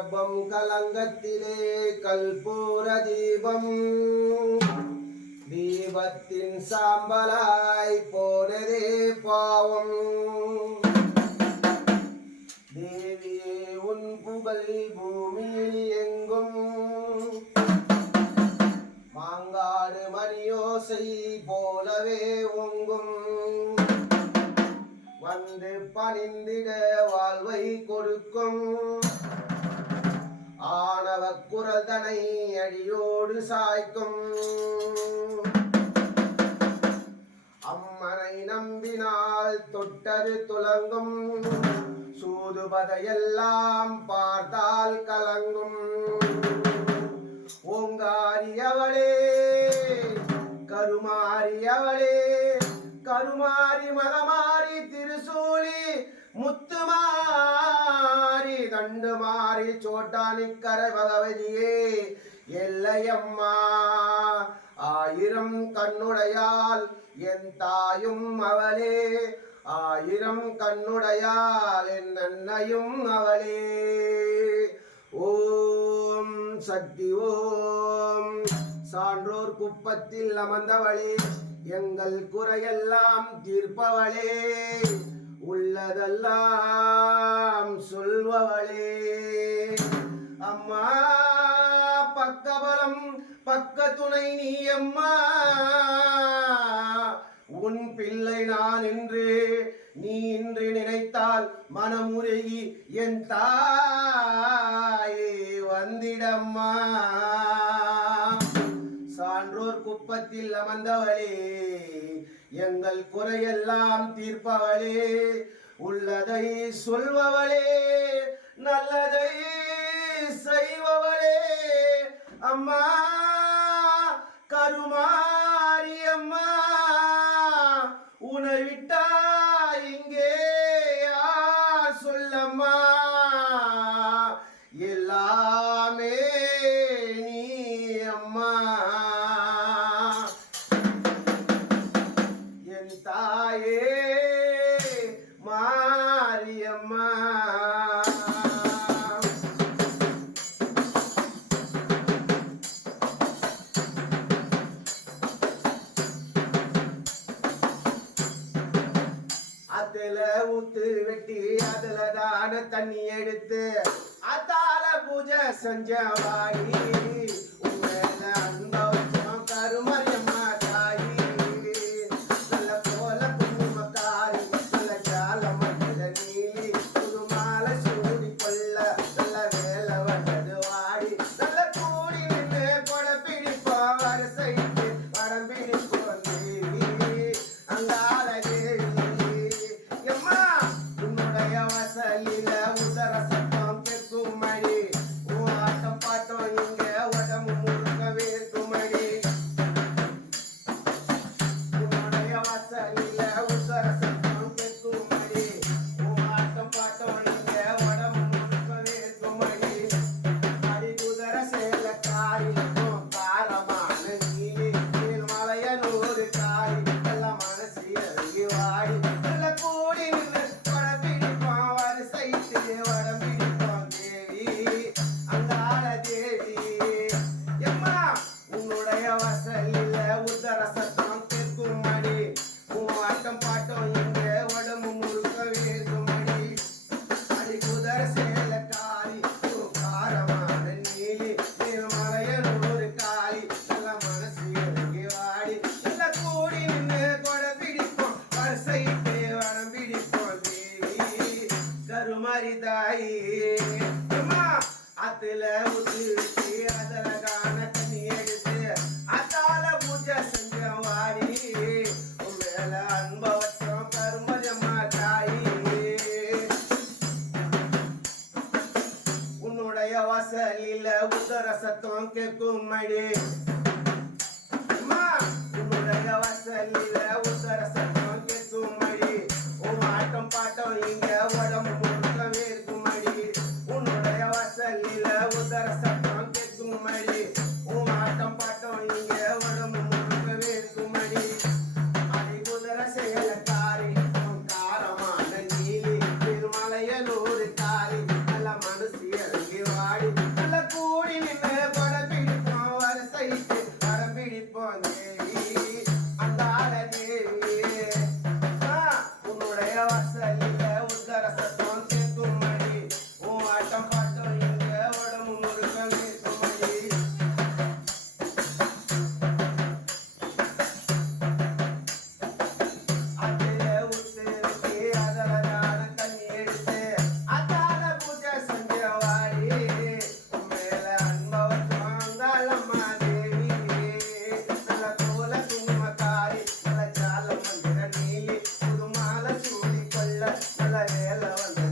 கர்ப்பம் கலங்கத்திலே கல்பூர தீபம் தீபத்தின் சாம்பலாய் போனதே பாவம். தேவியே உன் புகழ் பூமியில் எங்கும் மாங்காடு மணியோசை போலவே ஒங்கும். வந்து பணிந்திட வாழ்வை கொடுக்கும் ஆணவ குரல் தனை அடியோடு சாய்க்கும். அம்மனை நம்பினால் தொட்டது துலங்கும் சூதுபதையெல்லாம் பார்த்தால் கலங்கும். ஓங்காரியவளே கருமாரியவளே கருமாரி மதமாரி திருசூலி முத்துமாரி தண்டுமாரி சோட்டானிக்கரை பகவதியே எல்லையம்மா. ஆயிரம் கண்ணுடையால் என் தாயும் அவளே ஆயிரம் கண்ணுடையால் என் அன்னையும் அவளே. ஓம் சக்தி ஓம். சான்றோர் குப்பத்தில் அமர்ந்தவளே எங்கள் குறையெல்லாம் தீர்ப்பவளே உள்ளதெல்லாம் சொல்பவளே. அம்மா பக்கபலம் பக்க துணை நீ அம்மா. உன் பிள்ளை நான் என்று நீ இன்று நினைத்தால் மனமுருகி என் தாயே வந்திடம்மா. சான்றோர் குப்பத்தில் அமர்ந்தவளே எங்கள் குறையெல்லாம் தீர்ப்பவளே உள்ளதை சொல்பவளே நல்லதை செய்பவளே. அம்மா கருமாரி அம்மா உன்னை விட்டா இங்கே யார் சொல்லம்மா. எல்லாமே நீ அம்மா. என் தாயே மாரியம்மா. அதுல ஊத்து வெட்டி அதுல தான தண்ணி எடுத்து அதால பூஜை செஞ்ச வாடி உங்கள அன்பம் கருமரியம்மா தாயி. நல்ல போல குங்குமக்காரி நல்ல ஜால மண்டல நீலி புது மாலை சூடி கொள்ள நல்ல வேலை வந்தது வாடி. நல்ல கூடி நின்று கொட பிடிப்போம் வரிசைக்கு வடம் பிடிப்போம் தேவி அங்காள தேவி. வாசலில உதர சத்தம் கேட்கும் மணி ஆட்டம் பாட்டம் இங்க உடம்பு முழுக்க வேர்க்கும் மணி. உன்னுடைய வாசலில உதர சத்தம் கேட்கும் மணி ஆட்டம் பாட்டம் இங்க உடம்பு முழுக்க வேர்க்கும் மணி. அடி குதிர சேல காரிலும் காரமான நீலி மலைய நூறு காய் நல்ல மனசு இறங்கி வாடி நல்ல கூடி வாசலில உதர சத்தம் கேட்கும் மணி ஆட்டம் பாட்டம் இங்க உடம்பு முழுக்க வேர்க்கும் மணி. அடி குதிர சேல காரி காரமான நீலி மலைய நூறு காளி நல்ல மனசு இறங்கி வாடி நல்ல கூடி நின்று கொட பிடிப்போம் வரிசைட்டு வடம் பிடிப்போம் தேவி கருமாரி தாயி. அதுல ஊத்து அதுல காண தண்ணி எடுத்து அதால பூஜை செஞ்ச வாடி உங்கள அன்பவற்றம் கருமரியம்மா தாயி. உன்னுடைய வாசலில உதர சத்தம் கேட்கும் மடி. உன்னுடைய வாசலில உதர சத்தம் கேட்கும் மடி ஆட்டம் பாட்டம் இங்க உடம்பு முழுக்க வேர்க்கும் மடி. உன்னுடைய வாசலில உதர சத்தம் கேட்கும் மடி ஆட்டம் பாட்டம் இங்க உடம்பு முழுக்க வேர்க்கும் மடி. அடி குதிர சேல காரி காரமான நீலி திருமலைய நூறு காரி நல்ல மனசு இறங்கி வாடி வந்தது